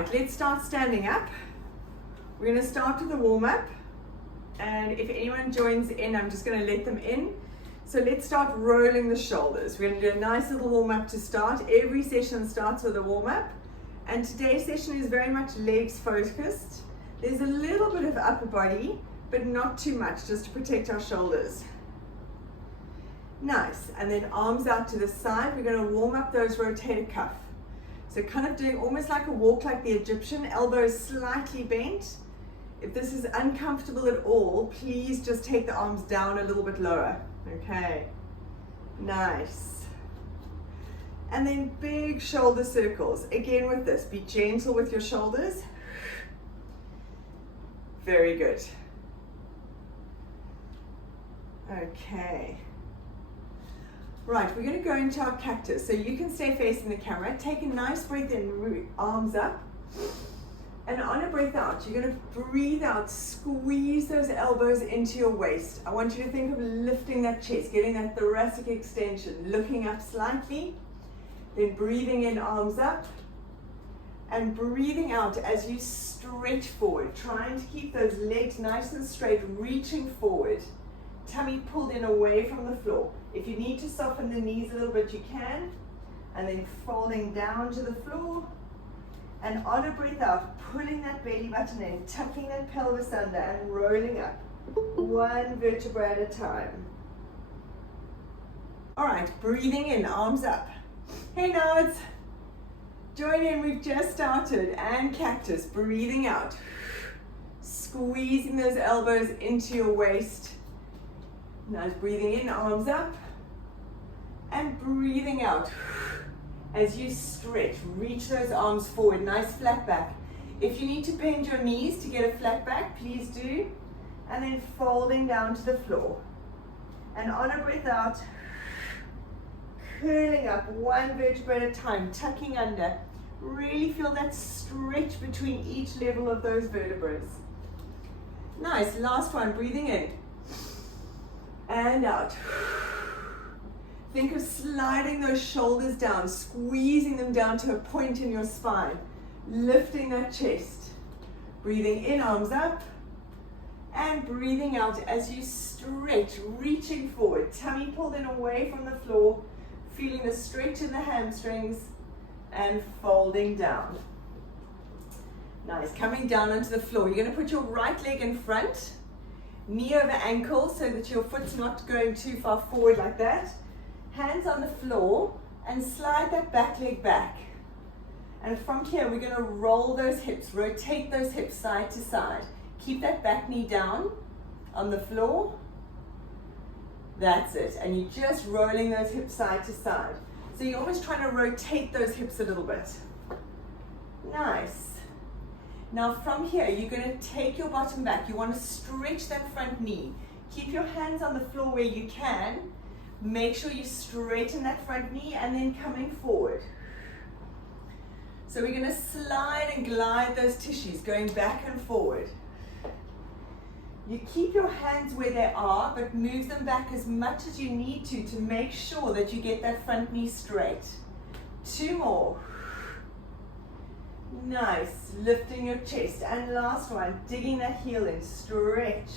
right, let's start standing up. We're going to start with a warm-up, and if anyone joins in, I'm just going to let them in. So let's start rolling the shoulders. We're going to do a nice little warm-up to start. Every session starts with a warm-up, and today's session is very much legs focused. There's a little bit of upper body, but not too much, just to protect our shoulders. Nice, and then arms out to the side. We're going to warm up those rotator cuff. So kind of doing almost like a walk like the Egyptian, elbows slightly bent. If this is uncomfortable at all, please just take the arms down a little bit lower. Okay, nice. And then big shoulder circles. Again with this, be gentle with your shoulders. Very good. Okay. Right, we're going to go into our cactus. So you can stay facing the camera. Take a nice breath in, arms up. And on a breath out, you're going to breathe out, squeeze those elbows into your waist. I want you to think of lifting that chest, getting that thoracic extension, looking up slightly. Then breathing in, arms up. And breathing out as you stretch forward, trying to keep those legs nice and straight, reaching forward. Tummy pulled in away from the floor. If you need to soften the knees a little bit, you can. And then folding down to the floor. And on a breath out, pulling that belly button in, tucking that pelvis under and rolling up. One vertebra at a time. All right, breathing in, arms up. Hey nods. Join in, we've just started. And cactus, breathing out. Squeezing those elbows into your waist. Nice, breathing in, arms up. And breathing out. As you stretch, reach those arms forward, nice flat back. If you need to bend your knees to get a flat back, please do. And then folding down to the floor. And on a breath out, curling up one vertebra at a time, tucking under. Really feel that stretch between each level of those vertebrae. Nice, last one, breathing in. And out. Think of sliding those shoulders down, squeezing them down to a point in your spine, lifting that chest. Breathing in, arms up, and breathing out as you stretch, reaching forward, tummy pulled in away from the floor, feeling the stretch in the hamstrings, and folding down. Nice, coming down onto the floor. You're going to put your right leg in front, knee over ankle so that your foot's not going too far forward like that. Hands on the floor and slide that back leg back. And from here, we're going to roll those hips, rotate those hips side to side. Keep that back knee down on the floor. That's it. And you're just rolling those hips side to side. So you're almost trying to rotate those hips a little bit. Nice. Now from here, you're going to take your bottom back. You want to stretch that front knee. Keep your hands on the floor where you can. Make sure you straighten that front knee and then coming forward. So we're going to slide and glide those tissues, going back and forward. You keep your hands where they are, but move them back as much as you need to make sure that you get that front knee straight. Two more. Nice, lifting your chest. And last one, digging that heel in, stretch.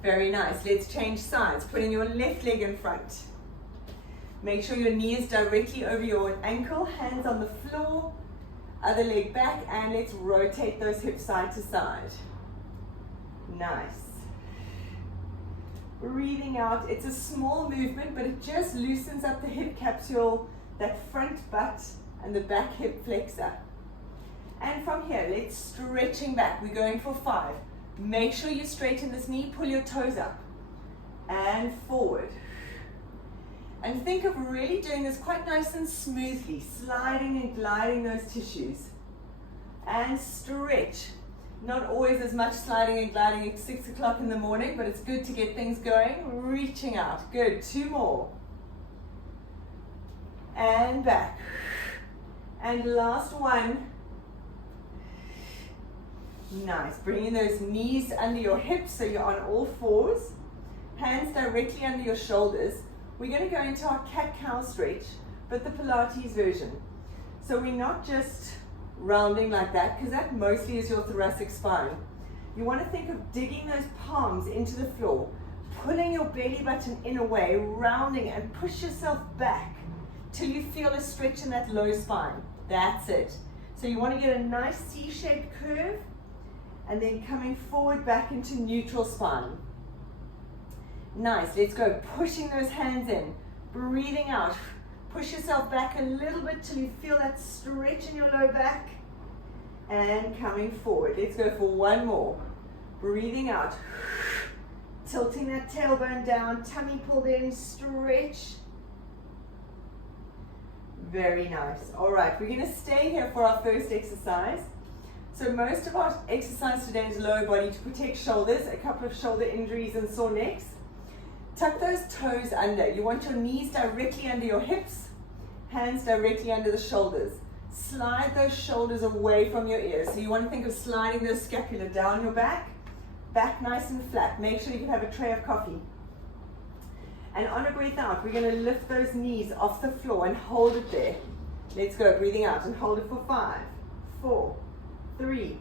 Very nice. Let's change sides. Putting your left leg in front. Make sure your knee is directly over your ankle, hands on the floor, other leg back, and let's rotate those hips side to side. Nice. Breathing out. It's a small movement, but it just loosens up the hip capsule, that front butt, and the back hip flexor. And from here, let's stretching back. We're going for 5. Make sure you straighten this knee, pull your toes up and forward. And think of really doing this quite nice and smoothly, sliding and gliding those tissues. And stretch. Not always as much sliding and gliding at 6 o'clock in the morning, but it's good to get things going. Reaching out. Good. 2 more. And back. And last one. Nice. Bringing those knees under your hips so you're on all fours. Hands directly under your shoulders. We're going to go into our cat-cow stretch, but the Pilates version. So we're not just rounding like that, because that mostly is your thoracic spine. You want to think of digging those palms into the floor, pulling your belly button in a way, rounding, and push yourself back till you feel a stretch in that low spine. That's it. So you want to get a nice C-shaped curve, and then coming forward back into neutral spine. Nice, let's go. Pushing those hands in, breathing out. Push yourself back a little bit till you feel that stretch in your low back, and coming forward. Let's go for one more. Breathing out, tilting that tailbone down, tummy pulled in, stretch. Very nice. All right, we're going to stay here for our first exercise. So most of our exercise today is lower body to protect shoulders, a couple of shoulder injuries and sore necks. Tuck those toes under. You want your knees directly under your hips, hands directly under the shoulders. Slide those shoulders away from your ears. So you want to think of sliding the scapula down your back nice and flat. Make sure you can have a tray of coffee. And on a breath out, we're going to lift those knees off the floor and hold it there. Let's go, breathing out and hold it for 5, 4, 3,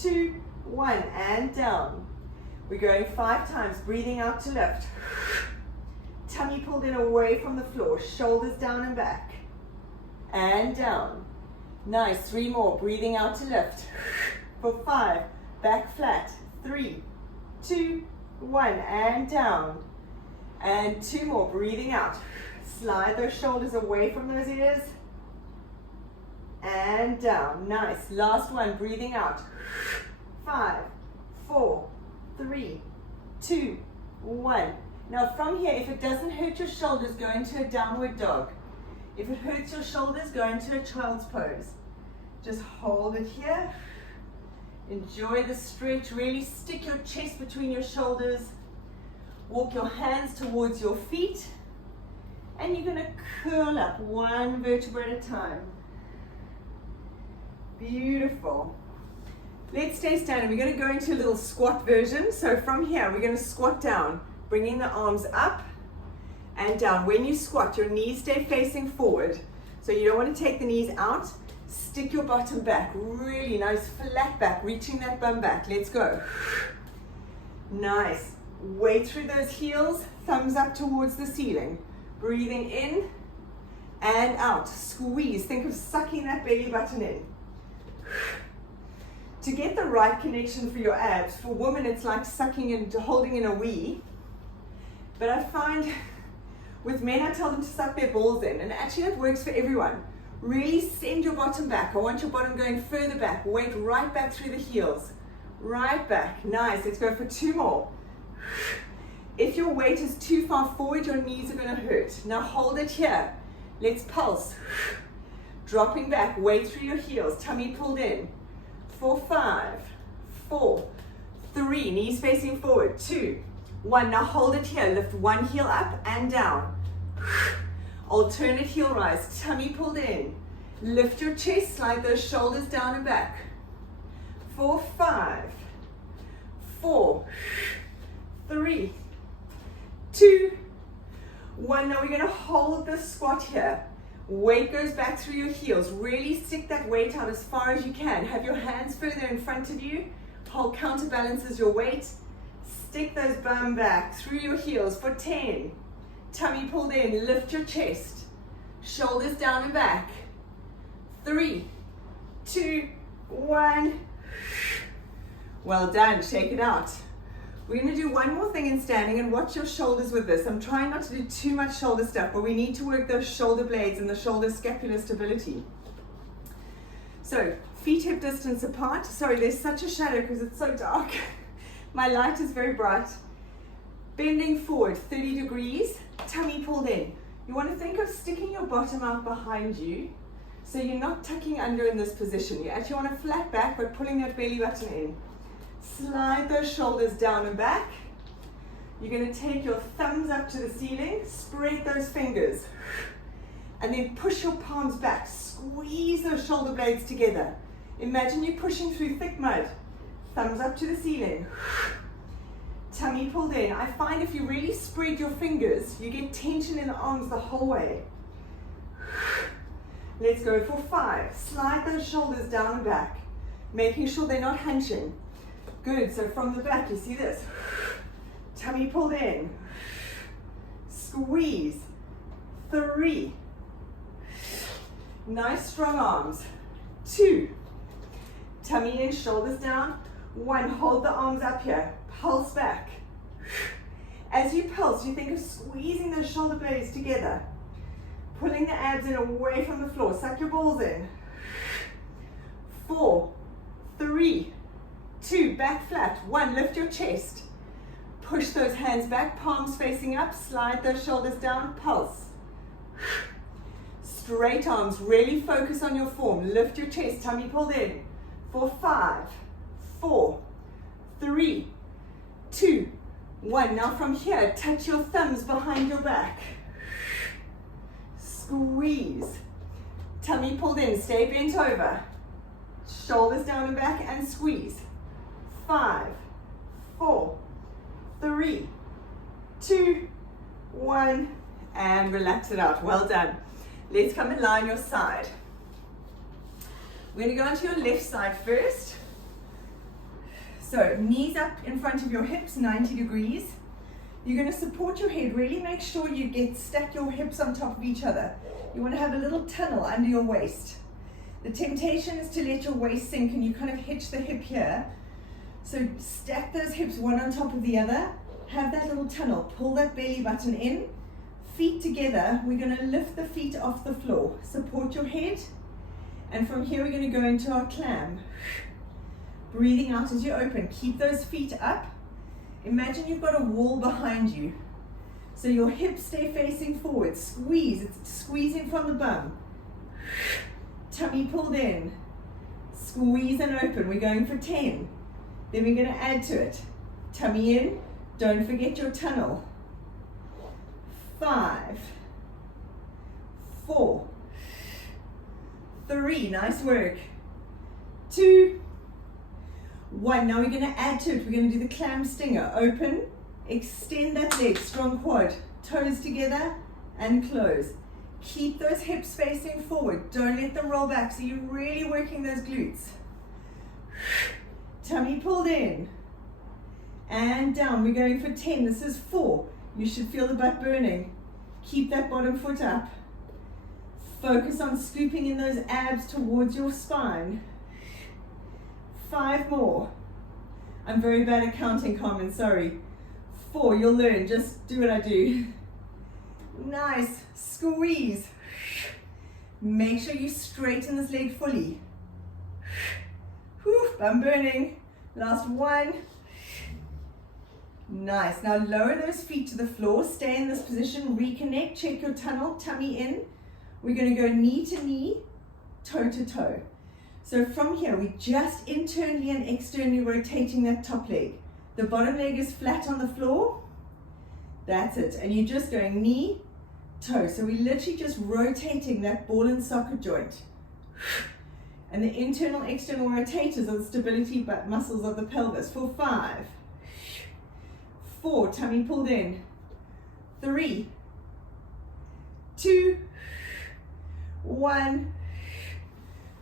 2, 1, and down. We're going 5 times, breathing out to lift. Tummy pulled in away from the floor, shoulders down and back. And down. Nice, 3 more, breathing out to lift. For 5, back flat. 3, 2, 1, and down. And 2 more, breathing out. Slide those shoulders away from those ears. And down, nice. Last one, breathing out. 5, 4, 3, 2, 1. Now from here, if it doesn't hurt your shoulders, go into a downward dog. If it hurts your shoulders, go into a child's pose. Just hold it here. Enjoy the stretch. Really stick your chest between your shoulders. Walk your hands towards your feet. And you're going to curl up one vertebra at a time. Beautiful. Let's stay standing. We're going to go into a little squat version. So from here, we're going to squat down, bringing the arms up and down. When you squat, your knees stay facing forward. So you don't want to take the knees out. Stick your bottom back. Really nice flat back, reaching that bum back. Let's go. Nice. Weight through those heels, thumbs up towards the ceiling. Breathing in and out. Squeeze. Think of sucking that belly button in. To get the right connection for your abs, for women it's like sucking and holding in a wee. But I find with men I tell them to suck their balls in, and actually that works for everyone. Really send your bottom back. I want your bottom going further back. Weight right back through the heels. Right back. Nice. Let's go for 2 more. If your weight is too far forward, your knees are going to hurt. Now hold it here. Let's pulse. Dropping back. Weight through your heels. Tummy pulled in. For 5, 4, 3. Knees facing forward. 2, 1. Now hold it here. Lift one heel up and down. Alternate heel rise, tummy pulled in. Lift your chest, slide those shoulders down and back. For 5, 4, 3, 2, 1. Now we're going to hold the squat here. Weight goes back through your heels. Really stick that weight out as far as you can. Have your hands further in front of you. Hold counterbalances your weight. Stick those bum back through your heels for 10. Tummy pulled in, lift your chest, shoulders down and back. 3, 2, 1. Well done, shake it out. We're going to do one more thing in standing, and watch your shoulders with this. I'm trying not to do too much shoulder stuff, but we need to work those shoulder blades and the shoulder scapular stability. So, feet hip distance apart. Sorry, there's such a shadow because it's so dark. My light is very bright. Bending forward 30 degrees, tummy pulled in. You want to think of sticking your bottom out behind you, so you're not tucking under in this position. You actually want to flat back, but pulling that belly button in. Slide those shoulders down and back. You're going to take your thumbs up to the ceiling, spread those fingers, and then push your palms back. Squeeze those shoulder blades together. Imagine you're pushing through thick mud. Thumbs up to the ceiling. Tummy pulled in. I find if you really spread your fingers, you get tension in the arms the whole way. Let's go for 5. Slide those shoulders down and back, making sure they're not hunching. Good, so from the back, you see this. Tummy pulled in. Squeeze. 3. Nice strong arms. 2. Tummy in, shoulders down. 1, hold the arms up here. Pulse back. As you pulse, you think of squeezing those shoulder blades together. Pulling the abs in away from the floor. Suck your balls in. 4, 3, 2, back flat. 1, lift your chest. Push those hands back, palms facing up. Slide those shoulders down, pulse. Straight arms, really focus on your form. Lift your chest, tummy pulled in. For 5, 4, 3, 2, 1. Now from here, touch your thumbs behind your back. Squeeze. Tummy pulled in, stay bent over. Shoulders down and back and squeeze. 5, 4, 3, 2, 1, and relax it out. Well done. Let's come and lie on your side. We're going to go onto your left side first. So knees up in front of your hips, 90 degrees. You're going to support your head. Really make sure you stack your hips on top of each other. You want to have a little tunnel under your waist. The temptation is to let your waist sink and you kind of hitch the hip here. So stack those hips one on top of the other. Have that little tunnel. Pull that belly button in. Feet together. We're going to lift the feet off the floor. Support your head. And from here we're going to go into our clam. Breathing out as you open. Keep those feet up. Imagine you've got a wall behind you. So your hips stay facing forward. Squeeze. It's squeezing from the bum. Tummy pulled in. Squeeze and open. We're going for 10. Then we're going to add to it. Tummy in. Don't forget your tunnel. 5, 4, 3. Nice work. 2, 1. Now we're going to add to it. We're going to do the clam stinger. Open. Extend that leg. Strong quad. Toes together and close. Keep those hips facing forward. Don't let them roll back. So you're really working those glutes. Tummy pulled in. And down. We're going for 10. This is 4. You should feel the butt burning. Keep that bottom foot up. Focus on scooping in those abs towards your spine. 5 more. I'm very bad at counting, Carmen, sorry. 4, you'll learn. Just do what I do. Nice. Squeeze. Make sure you straighten this leg fully. Whew, I'm burning. Last 1. Nice. Now lower those feet to the floor. Stay in this position. Reconnect. Check your tunnel. Tummy in. We're going to go knee to knee, toe to toe. So from here, we just internally and externally rotating that top leg. The bottom leg is flat on the floor. That's it. And you're just going knee, toe. So we're literally just rotating that ball and socket joint. And the internal, external rotators are the stability muscles of the pelvis. For 5, 4, tummy pulled in. 3, 2, 1.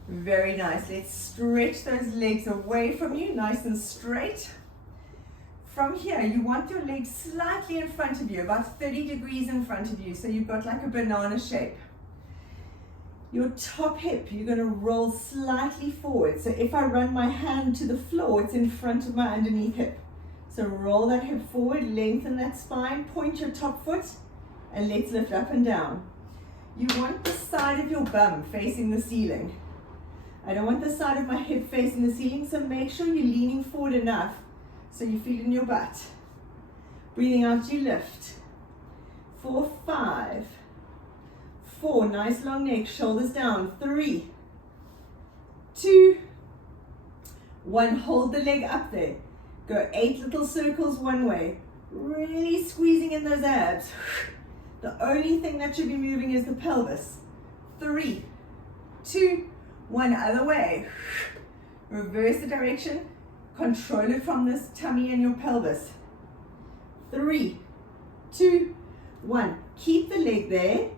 Very nice. Let's stretch those legs away from you, nice and straight. From here, you want your legs slightly in front of you, about 30 degrees in front of you, so you've got like a banana shape. Your top hip, you're going to roll slightly forward. So if I run my hand to the floor, it's in front of my underneath hip. So roll that hip forward, lengthen that spine, point your top foot, and let's lift up and down. You want the side of your bum facing the ceiling. I don't want the side of my hip facing the ceiling, so make sure you're leaning forward enough so you feel it in your butt. Breathing out, you lift. For 5, 4, nice long neck, shoulders down. 3, 2, 1, hold the leg up there. Go 8 little circles one way, really squeezing in those abs. The only thing that should be moving is the pelvis. 3, 2, 1, other way. Reverse the direction. Control it from this tummy and your pelvis. 3, 2, 1. Keep the leg there.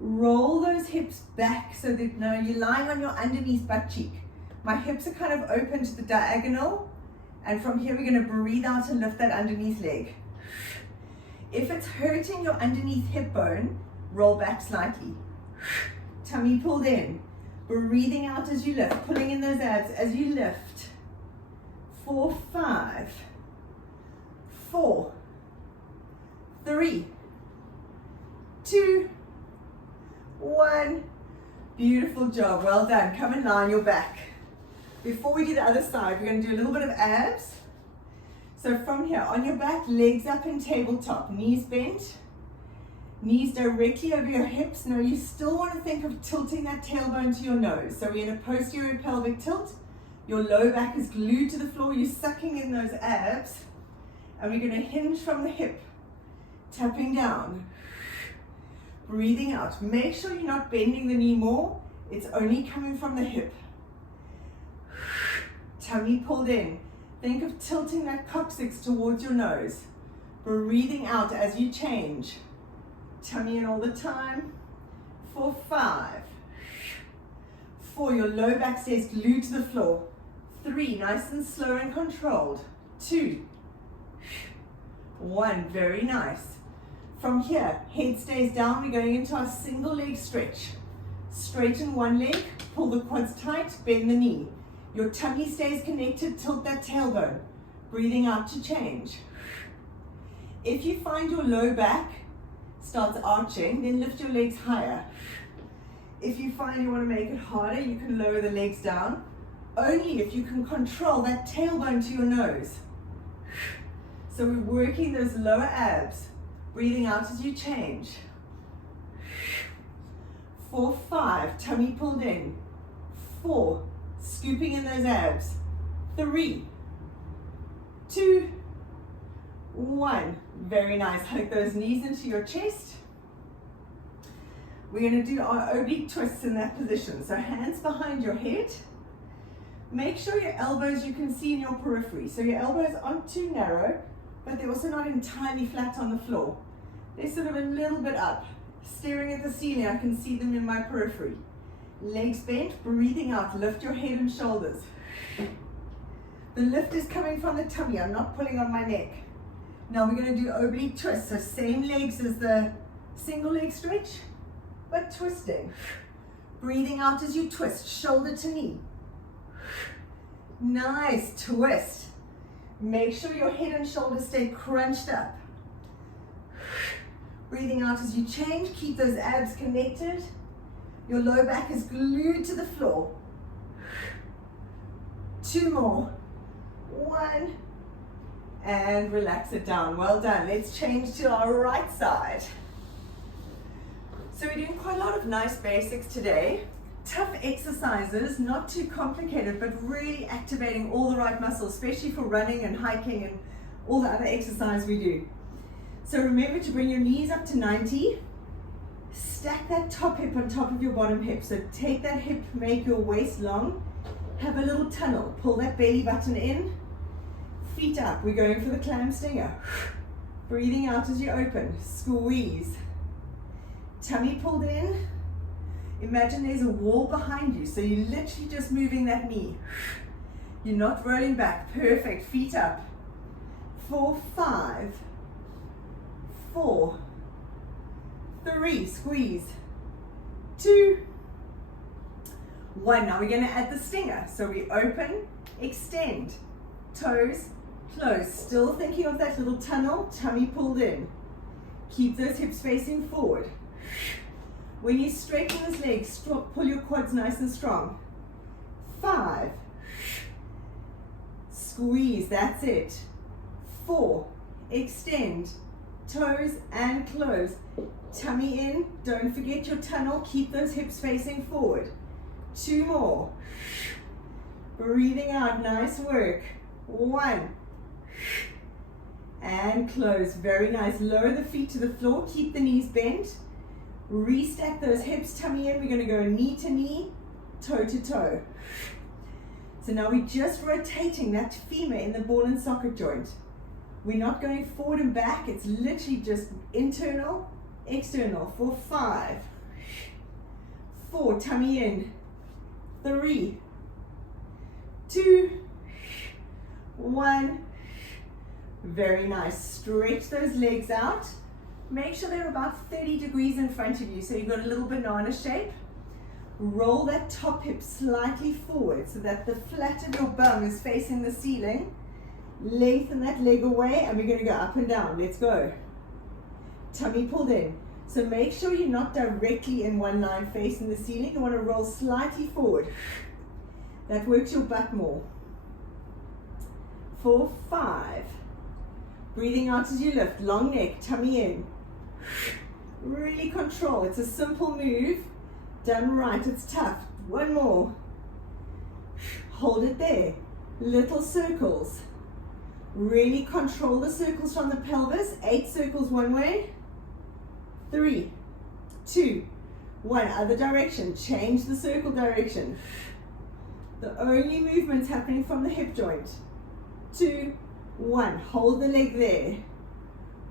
Roll those hips back so that now you're lying on your underneath butt cheek. My hips are kind of open to the diagonal, and from here we're going to breathe out and lift that underneath leg. If it's hurting your underneath hip bone, roll back slightly. Tummy pulled in. Breathing out as you lift, pulling in those abs as you lift. 4, 5, 4, 3, 2, 1. Beautiful job, well done. Come and lie on your back. Before we do the other side, we're going to do a little bit of abs. So from here, on your back, legs up in tabletop, knees bent, knees directly over your hips. Now you still want to think of tilting that tailbone to your nose. So we're in a posterior pelvic tilt. Your low back is glued to the floor. You're sucking in those abs. And we're going to hinge from the hip, tapping down. Breathing out. Make sure you're not bending the knee more. It's only coming from the hip. Tummy pulled in. Think of tilting that coccyx towards your nose. Breathing out as you change. Tummy in all the time. 4, 5, 4. Your low back stays glued to the floor. 3. Nice and slow and controlled. 2, 1. Very nice. From here, head stays down. We're going into our single leg stretch. Straighten one leg, pull the quads tight, bend the knee. Your tummy stays connected, tilt that tailbone. Breathing out to change. If you find your low back starts arching, then lift your legs higher. If you find you want to make it harder, you can lower the legs down. Only if you can control that tailbone to your nose. So we're working those lower abs. Breathing out as you change. 4, 5, tummy pulled in. 4, scooping in those abs. 3, 2, 1. Very nice. Hug those knees into your chest. We're going to do our oblique twists in that position. So hands behind your head. Make sure your elbows you can see in your periphery. So your elbows aren't too narrow, but they're also not entirely flat on the floor. They're sort of a little bit up. Staring at the ceiling, I can see them in my periphery. Legs bent, breathing out. Lift your head and shoulders. The lift is coming from the tummy. I'm not pulling on my neck. Now we're going to do oblique twists. So same legs as the single leg stretch, but twisting. Breathing out as you twist, shoulder to knee. Nice twist. Make sure your head and shoulders stay crunched up. Breathing out as you change, keep those abs connected. Your low back is glued to the floor. 2 more. 1. And relax it down. Well done. Let's change to our right side. So we're doing quite a lot of nice basics today. Tough exercises, not too complicated, but really activating all the right muscles, especially for running and hiking and all the other exercise we do. So remember to bring your knees up to 90. Stack that top hip on top of your bottom hip. So take that hip, make your waist long. Have a little tunnel. Pull that belly button in. Feet up. We're going for the clam stinger. Breathing out as you open. Squeeze. Tummy pulled in. Imagine there's a wall behind you. So you're literally just moving that knee. You're not rolling back. Perfect. Feet up. 4, 5, 4, 3, squeeze. 2, 1. Now we're going to add the stinger. So we open, extend, toes, close. Still thinking of that little tunnel, tummy pulled in. Keep those hips facing forward. When you straighten those legs, pull your quads nice and strong. 5, squeeze, that's it. 4, extend, toes and close. Tummy in, don't forget your tunnel, keep those hips facing forward. 2 more. Breathing out, nice work. 1. And close, very nice. Lower the feet to the floor, keep the knees bent. Restack those hips, tummy in. We're going to go knee to knee, toe to toe. So now we're just rotating that femur in the ball and socket joint. We're not going forward and back, it's literally just internal, external. For 5, 4, tummy in. 3, 2, 1. Very nice. Stretch those legs out. Make sure they're about 30 degrees in front of you, so you've got a little banana shape. Roll that top hip slightly forward so that the flat of your bum is facing the ceiling. Lengthen that leg away, and we're going to go up and down. Let's go. Tummy pulled in. So make sure you're not directly in one line facing the ceiling. You want to roll slightly forward. That works your butt more. 4, 5. Breathing out as you lift. Long neck, tummy in. Really control. It's a simple move. Done right. It's tough. One more. Hold it there. Little circles. Really control the circles from the pelvis. 8 circles one way. 3, 2, 1. Other direction. Change the circle direction. The only movement's happening from the hip joint. 2, 1. Hold the leg there.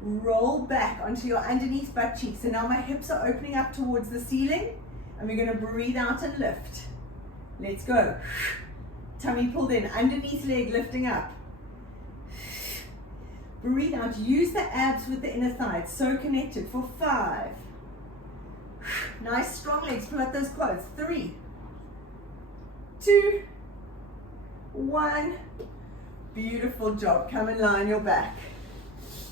Roll back onto your underneath butt cheeks. So now my hips are opening up towards the ceiling, and we're going to breathe out and lift. Let's go. Tummy pulled in. Underneath leg lifting up. Breathe out. Use the abs with the inner thigh. It's so connected. For 5. Nice strong legs. Pull up those quads. 3, 2, 1. Beautiful job. Come and lie on your back.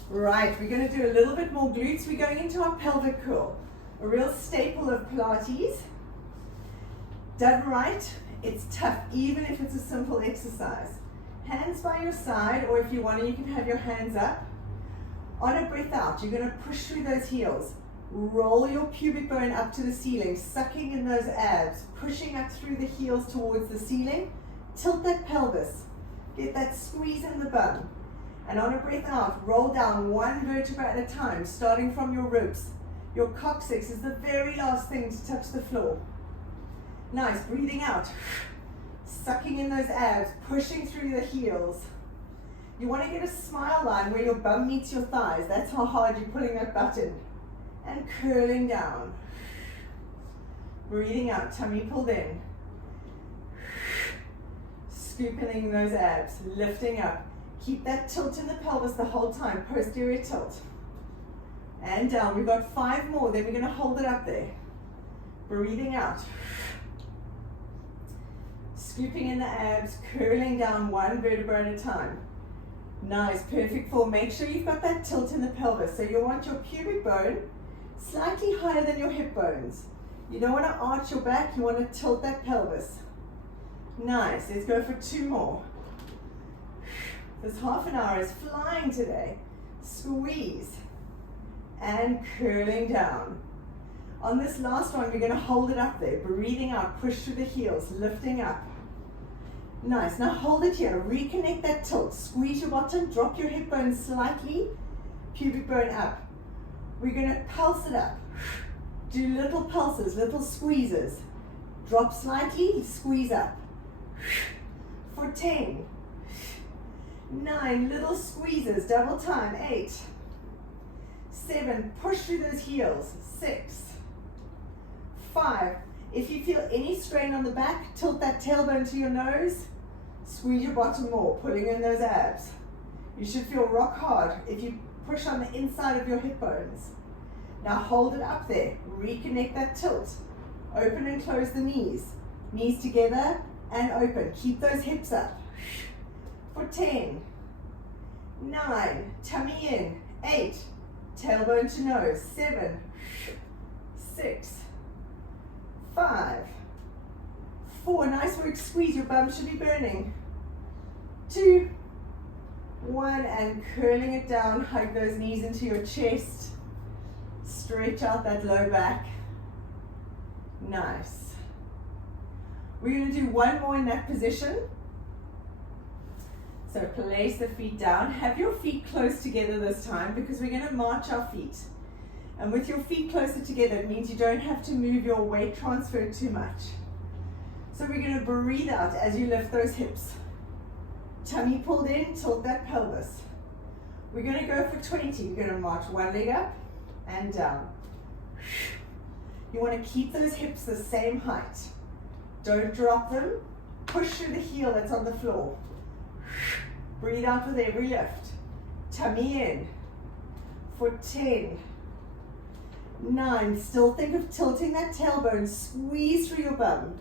Right, we're going to do a little bit more glutes. We're going into our pelvic curl. A real staple of Pilates. Done right, it's tough, even if it's a simple exercise. Hands by your side, or if you want to, you can have your hands up. On a breath out, you're going to push through those heels. Roll your pubic bone up to the ceiling, sucking in those abs, pushing up through the heels towards the ceiling. Tilt that pelvis. Get that squeeze in the bum. And on a breath out, roll down one vertebra at a time, starting from your ribs. Your coccyx is the very last thing to touch the floor. Nice, breathing out. Sucking in those abs, pushing through the heels. You want to get a smile line where your bum meets your thighs. That's how hard you're pulling that butt in. And curling down. Breathing out, tummy pulled in. Scooping those abs, lifting up. Keep that tilt in the pelvis the whole time, posterior tilt. And down. We've got 5 more, then we're going to hold it up there. Breathing out. Scooping in the abs, curling down one vertebra at a time. Nice, perfect form. Make sure you've got that tilt in the pelvis. So you want your pubic bone slightly higher than your hip bones. You don't want to arch your back, you want to tilt that pelvis. Nice, let's go for 2 more. This half an hour is flying today. Squeeze and curling down. On this last one, we're going to hold it up there. Breathing out, push through the heels, lifting up. Nice, now hold it here. Reconnect that tilt. Squeeze your bottom, drop your hip bone slightly, pubic bone up. We're going to pulse it up. Do little pulses, little squeezes. Drop slightly, squeeze up. For 10. 9, little squeezes, double time. 8, 7, push through those heels. 6, 5. If you feel any strain on the back, tilt that tailbone to your nose. Squeeze your bottom more, pulling in those abs. You should feel rock hard if you push on the inside of your hip bones. Now hold it up there. Reconnect that tilt. Open and close the knees. Knees together and open. Keep those hips up. For 10, 9, tummy in. 8, tailbone to nose. 7, 6, 5, 4, nice work, squeeze, your bum should be burning. 2, 1, and curling it down, hug those knees into your chest. Stretch out that low back. Nice. We're going to do 1 more in that position. So place the feet down. Have your feet close together this time because we're going to march our feet. And with your feet closer together, it means you don't have to move your weight transfer too much. So we're going to breathe out as you lift those hips. Tummy pulled in, tilt that pelvis. We're going to go for 20. We're going to march one leg up and down. You want to keep those hips the same height. Don't drop them. Push through the heel that's on the floor. Breathe out with every lift. Tummy in. For 10, 9, still think of tilting that tailbone, squeeze through your bum.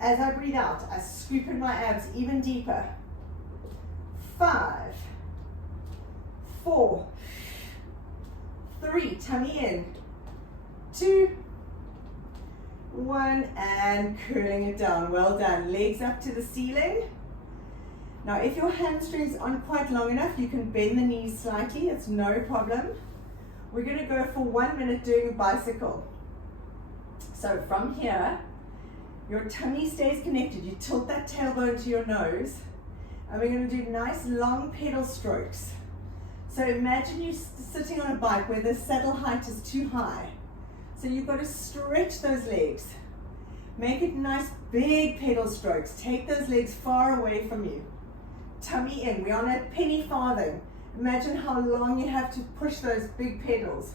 As I breathe out, I scoop in my abs even deeper. 5, 4, 3, tummy in. 2, 1, and curling it down. Well done. Legs up to the ceiling. Now, if your hamstrings aren't quite long enough, you can bend the knees slightly. It's no problem. We're going to go for 1 minute doing a bicycle. So from here, your tummy stays connected. You tilt that tailbone to your nose. And we're going to do nice long pedal strokes. So imagine you sitting on a bike where the saddle height is too high. So you've got to stretch those legs. Make it nice big pedal strokes. Take those legs far away from you. Tummy in. We're on a penny farthing. Imagine how long you have to push those big pedals.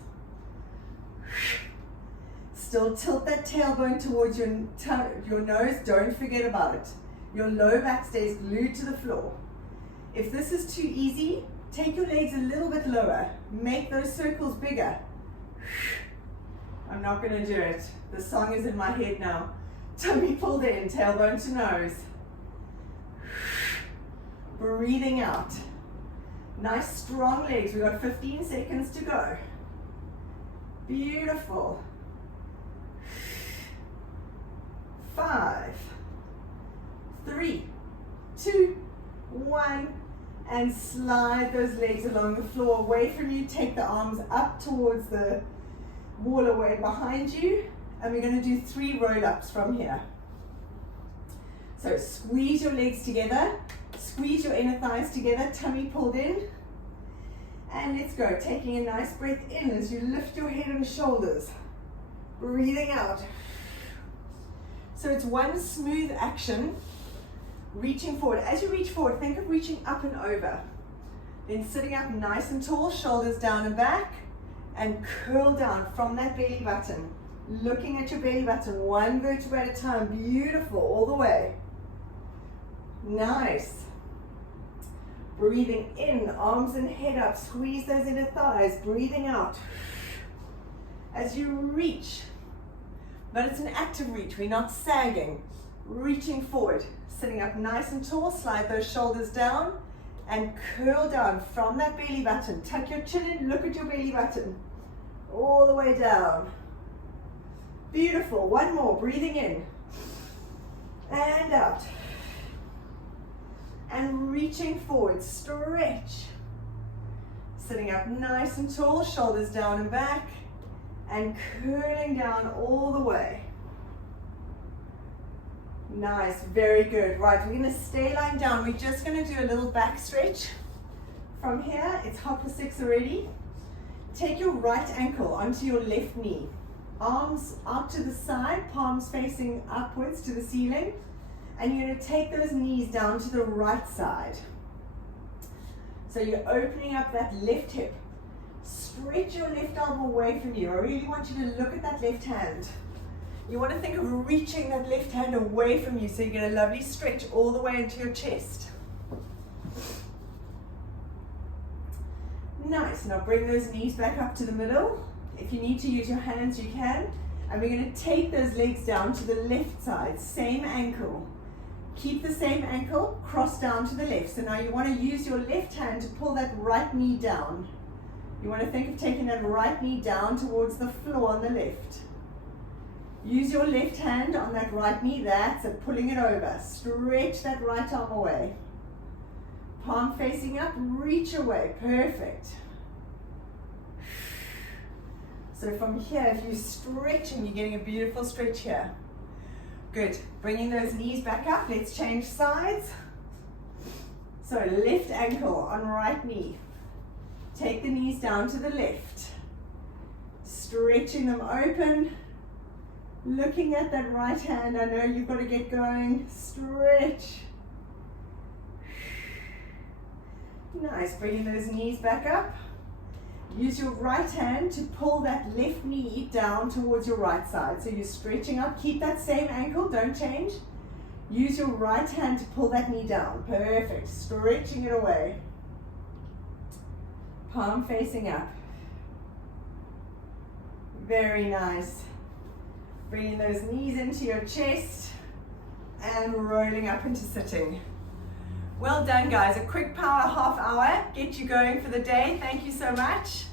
Still tilt that tailbone towards your nose. Don't forget about it. Your low back stays glued to the floor. If this is too easy, take your legs a little bit lower. Make those circles bigger. I'm not going to do it. The song is in my head now. Tummy pulled in, tailbone to nose. Breathing out. Nice strong legs. We've got 15 seconds to go. Beautiful. 5, 3, 2, 1, and slide those legs along the floor away from you. Take the arms up towards the wall away behind you, and we're going to do 3 roll-ups from here. So squeeze your legs together, squeeze your inner thighs together, tummy pulled in, and let's go. Taking a nice breath in as you lift your head and shoulders, breathing out. So it's one smooth action, reaching forward. As you reach forward, think of reaching up and over. Then sitting up nice and tall, shoulders down and back, and curl down from that belly button. Looking at your belly button, one vertebra at a time. Beautiful, all the way. Nice. Breathing in, arms and head up, squeeze those inner thighs, breathing out. As you reach, but it's an active reach, we're not sagging. Reaching forward, sitting up nice and tall, slide those shoulders down, and curl down from that belly button. Tuck your chin in, look at your belly button. All the way down. Beautiful, one more, breathing in. And out. And reaching forward, stretch. Sitting up nice and tall, shoulders down and back, and curling down all the way. Nice, very good. Right, we're gonna stay lying down. We're just gonna do a little back stretch. From here, it's 6:30 already. Take your right ankle onto your left knee. Arms out to the side, palms facing upwards to the ceiling. And you're going to take those knees down to the right side. So you're opening up that left hip. Stretch your left arm away from you. I really want you to look at that left hand. You want to think of reaching that left hand away from you so you get a lovely stretch all the way into your chest. Nice. Now bring those knees back up to the middle. If you need to use your hands, you can. And we're going to take those legs down to the left side. Same ankle. Keep the same ankle, cross down to the left. So now you want to use your left hand to pull that right knee down. You want to think of taking that right knee down towards the floor on the left. Use your left hand on that right knee, that's it, pulling it over. Stretch that right arm away. Palm facing up, reach away, perfect. So from here, if you're stretching, you're getting a beautiful stretch here. Good, bringing those knees back up, let's change sides. So left ankle on right knee. Take the knees down to the left. Stretching them open. Looking at that right hand, I know you've got to get going. Stretch. Nice, bringing those knees back up. Use your right hand to pull that left knee down towards your right side. So you're stretching up. Keep that same ankle, don't change. Use your right hand to pull that knee down. Perfect. Stretching it away. Palm facing up. Very nice. Bringing those knees into your chest and rolling up into sitting. Well done, guys. A quick power half hour. Get you going for the day. Thank you so much.